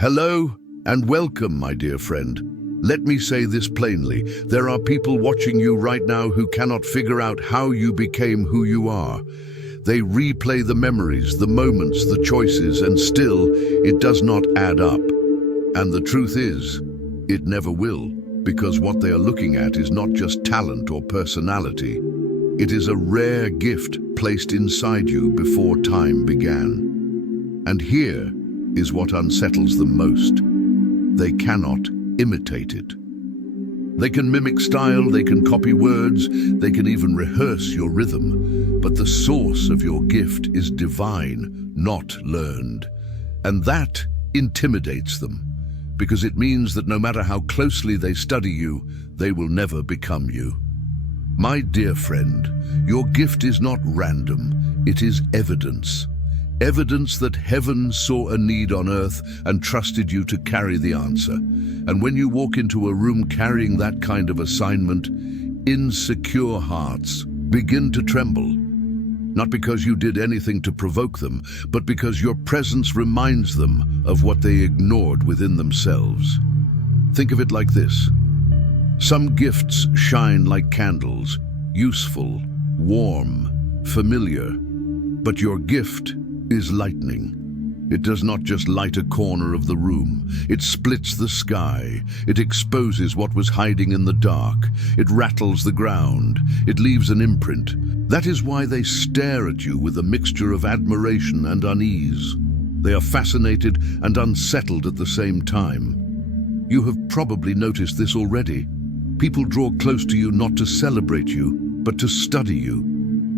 Hello and welcome, my dear friend. Let me say this plainly. There are people watching you right now who cannot figure out how you became who you are. They replay the memories, the moments, the choices, and still, it does not add up. And the truth is, it never will, because what they are looking at is not just talent or personality. It is a rare gift placed inside you before time began. And here is what unsettles them most. They cannot imitate it. They can mimic style, they can copy words, they can even rehearse your rhythm. But the source of your gift is divine, not learned. And that intimidates them, because it means that no matter how closely they study you, they will never become you. My dear friend, your gift is not random, it is evidence. Evidence that heaven saw a need on earth and trusted you to carry the answer. And when you walk into a room carrying that kind of assignment, insecure hearts begin to tremble. Not because you did anything to provoke them, but because your presence reminds them of what they ignored within themselves. Think of it like this. Some gifts shine like candles, useful, warm, familiar. But your gift is lightning. It does not just light a corner of the room. It splits the sky. It exposes what was hiding in the dark. It rattles the ground. It leaves an imprint. That is why they stare at you with a mixture of admiration and unease. They are fascinated and unsettled at the same time. You have probably noticed this already. People draw close to you not to celebrate you, but to study you.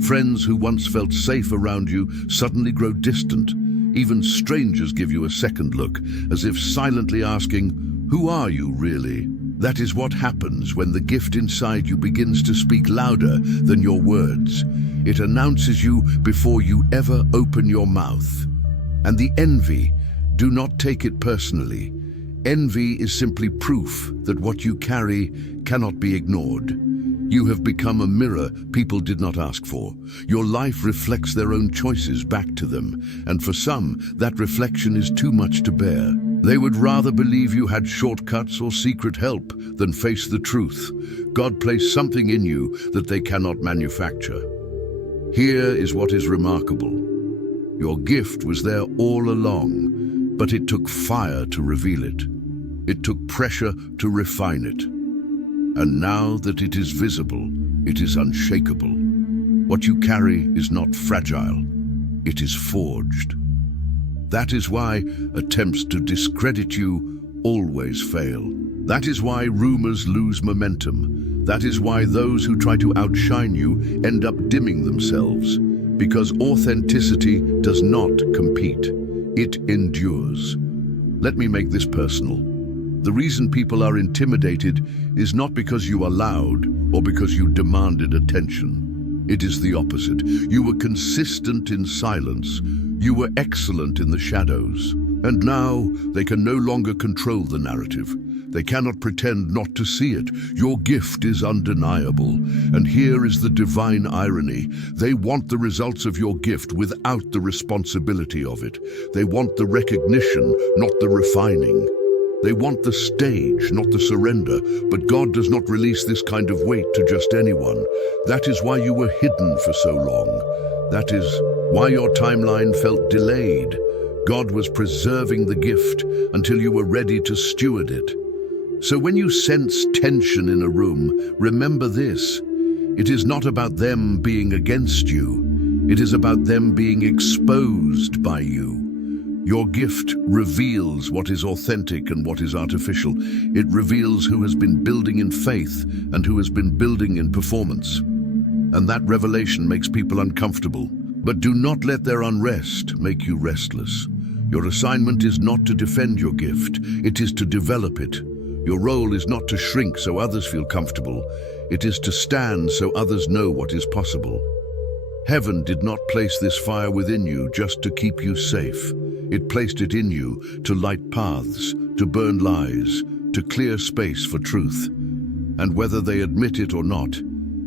Friends who once felt safe around you suddenly grow distant. Even strangers give you a second look, as if silently asking, "Who are you really?" That is what happens when the gift inside you begins to speak louder than your words. It announces you before you ever open your mouth. And the envy, do not take it personally. Envy is simply proof that what you carry cannot be ignored. You have become a mirror people did not ask for. Your life reflects their own choices back to them, and for some, that reflection is too much to bear. They would rather believe you had shortcuts or secret help than face the truth. God placed something in you that they cannot manufacture. Here is what is remarkable. Your gift was there all along, but it took fire to reveal it. It took pressure to refine it. And now that it is visible, it is unshakable. What you carry is not fragile, it is forged. That is why attempts to discredit you always fail. That is why rumors lose momentum. That is why those who try to outshine you end up dimming themselves. Because authenticity does not compete, it endures. Let me make this personal. The reason people are intimidated is not because you are loud or because you demanded attention. It is the opposite. You were consistent in silence. You were excellent in the shadows. And now they can no longer control the narrative. They cannot pretend not to see it. Your gift is undeniable. And here is the divine irony. They want the results of your gift without the responsibility of it. They want the recognition, not the refining. They want the stage, not the surrender, but God does not release this kind of weight to just anyone. That is why you were hidden for so long. That is why your timeline felt delayed. God was preserving the gift until you were ready to steward it. So when you sense tension in a room, remember this. It is not about them being against you. It is about them being exposed by you. Your gift reveals what is authentic and what is artificial. It reveals who has been building in faith and who has been building in performance. And that revelation makes people uncomfortable. But do not let their unrest make you restless. Your assignment is not to defend your gift, it is to develop it. Your role is not to shrink so others feel comfortable. It is to stand so others know what is possible. Heaven did not place this fire within you just to keep you safe. It placed it in you to light paths, to burn lies, to clear space for truth. And whether they admit it or not,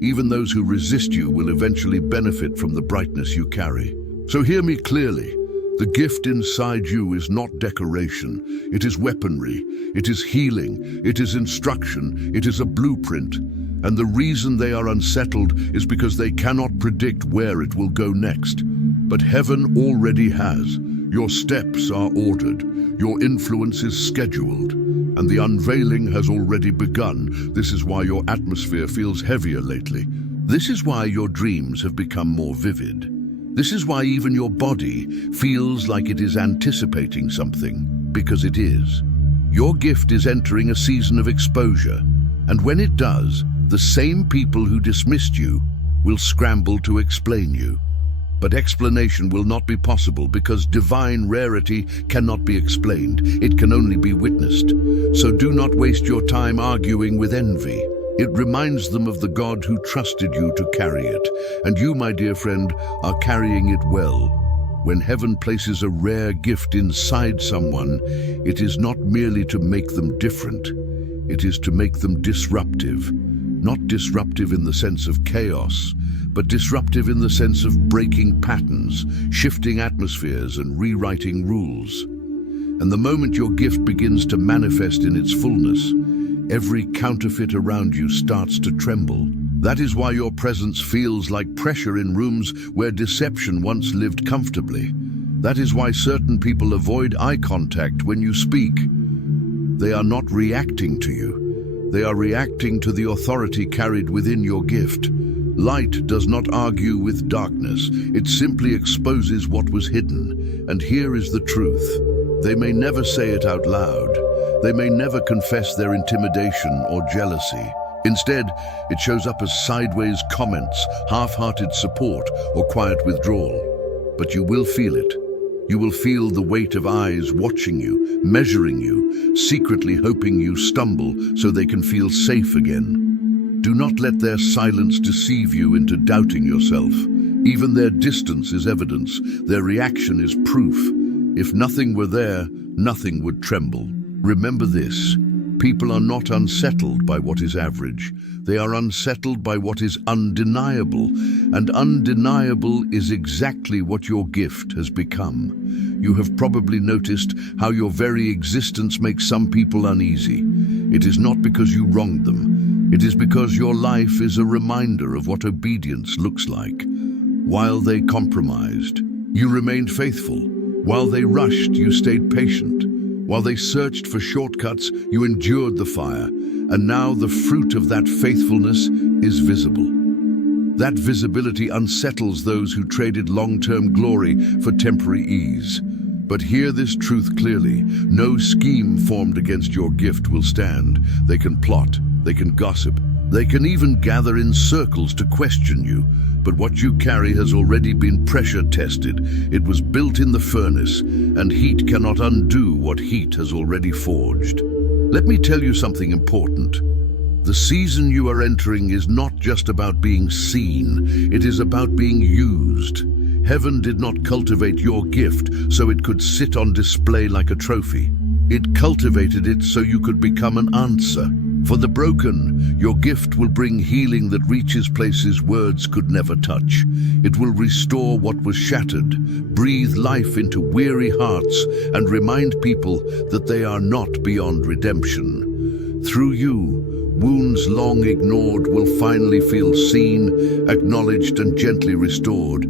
even those who resist you will eventually benefit from the brightness you carry. So hear me clearly. The gift inside you is not decoration, it is weaponry, it is healing, it is instruction, it is a blueprint. And the reason they are unsettled is because they cannot predict where it will go next. But heaven already has. Your steps are ordered, your influence is scheduled, and the unveiling has already begun. This is why your atmosphere feels heavier lately. This is why your dreams have become more vivid. This is why even your body feels like it is anticipating something, because it is. Your gift is entering a season of exposure, and when it does, the same people who dismissed you will scramble to explain you. But explanation will not be possible because divine rarity cannot be explained. It can only be witnessed. So do not waste your time arguing with envy. It reminds them of the God who trusted you to carry it. And you, my dear friend, are carrying it well. When heaven places a rare gift inside someone, it is not merely to make them different. It is to make them disruptive. Not disruptive in the sense of chaos, but disruptive in the sense of breaking patterns, shifting atmospheres, and rewriting rules. And the moment your gift begins to manifest in its fullness, every counterfeit around you starts to tremble. That is why your presence feels like pressure in rooms where deception once lived comfortably. That is why certain people avoid eye contact when you speak. They are not reacting to you. They are reacting to the authority carried within your gift. Light does not argue with darkness. It simply exposes what was hidden. And here is the truth. They may never say it out loud. They may never confess their intimidation or jealousy. Instead, it shows up as sideways comments, half-hearted support, or quiet withdrawal. But you will feel it. You will feel the weight of eyes watching you, measuring you, secretly hoping you stumble so they can feel safe again. Do not let their silence deceive you into doubting yourself. Even their distance is evidence. Their reaction is proof. If nothing were there, nothing would tremble. Remember this. People are not unsettled by what is average. They are unsettled by what is undeniable. And undeniable is exactly what your gift has become. You have probably noticed how your very existence makes some people uneasy. It is not because you wronged them. It is because your life is a reminder of what obedience looks like. While they compromised, you remained faithful. While they rushed, you stayed patient. While they searched for shortcuts, you endured the fire, and now the fruit of that faithfulness is visible. That visibility unsettles those who traded long-term glory for temporary ease. But hear this truth clearly. No scheme formed against your gift will stand. They can plot, they can gossip, they can even gather in circles to question you. But what you carry has already been pressure tested. It was built in the furnace, and heat cannot undo what heat has already forged. Let me tell you something important. The season you are entering is not just about being seen, it is about being used. Heaven did not cultivate your gift so it could sit on display like a trophy. It cultivated it so you could become an answer. For the broken, your gift will bring healing that reaches places words could never touch. It will restore what was shattered, breathe life into weary hearts, and remind people that they are not beyond redemption. Through you, wounds long ignored will finally feel seen, acknowledged, and gently restored.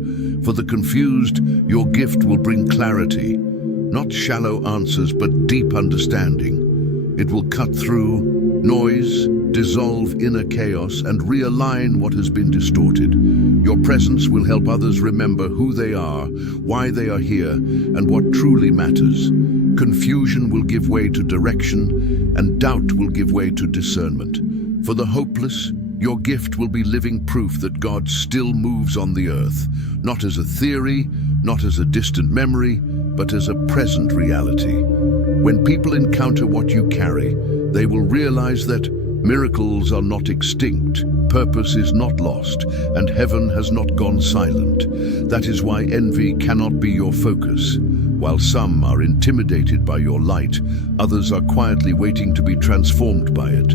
For the confused, your gift will bring clarity. Not shallow answers, but deep understanding. It will cut through noise, dissolve inner chaos, and realign what has been distorted. Your presence will help others remember who they are, why they are here, and what truly matters. Confusion will give way to direction, and doubt will give way to discernment. For the hopeless, your gift will be living proof that God still moves on the earth, not as a theory, not as a distant memory, but as a present reality. When people encounter what you carry, they will realize that miracles are not extinct, purpose is not lost, and heaven has not gone silent. That is why envy cannot be your focus. While some are intimidated by your light, others are quietly waiting to be transformed by it.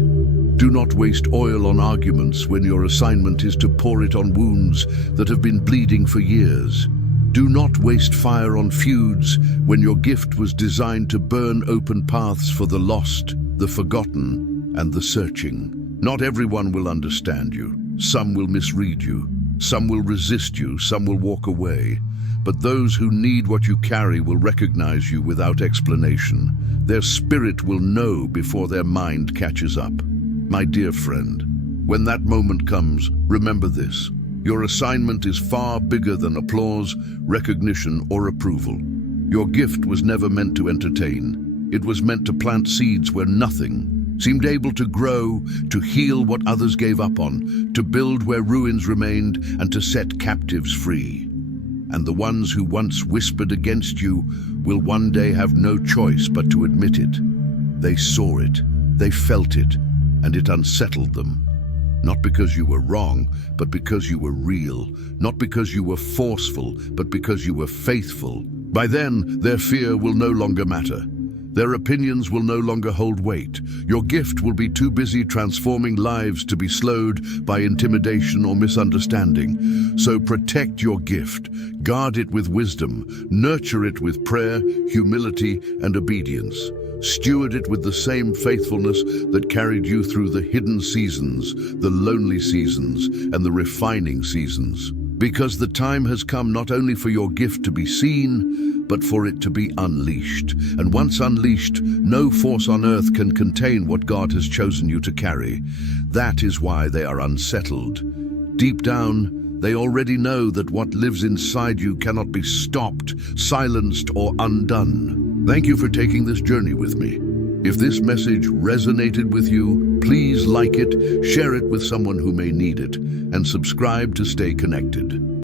Do not waste oil on arguments when your assignment is to pour it on wounds that have been bleeding for years. Do not waste fire on feuds when your gift was designed to burn open paths for the lost, the forgotten, and the searching. Not everyone will understand you. Some will misread you. Some will resist you. Some will walk away. But those who need what you carry will recognize you without explanation. Their spirit will know before their mind catches up. My dear friend, when that moment comes, remember this. Your assignment is far bigger than applause, recognition, or approval. Your gift was never meant to entertain. It was meant to plant seeds where nothing seemed able to grow, to heal what others gave up on, to build where ruins remained, and to set captives free. And the ones who once whispered against you will one day have no choice but to admit it. They saw it, they felt it, and it unsettled them. Not because you were wrong, but because you were real. Not because you were forceful, but because you were faithful. By then, their fear will no longer matter. Their opinions will no longer hold weight. Your gift will be too busy transforming lives to be slowed by intimidation or misunderstanding. So protect your gift, guard it with wisdom, nurture it with prayer, humility, and obedience. Steward it with the same faithfulness that carried you through the hidden seasons, the lonely seasons, and the refining seasons. Because the time has come not only for your gift to be seen, but for it to be unleashed. And once unleashed, no force on earth can contain what God has chosen you to carry. That is why they are unsettled. Deep down, they already know that what lives inside you cannot be stopped, silenced, or undone. Thank you for taking this journey with me. If this message resonated with you, please like it, share it with someone who may need it, and subscribe to stay connected.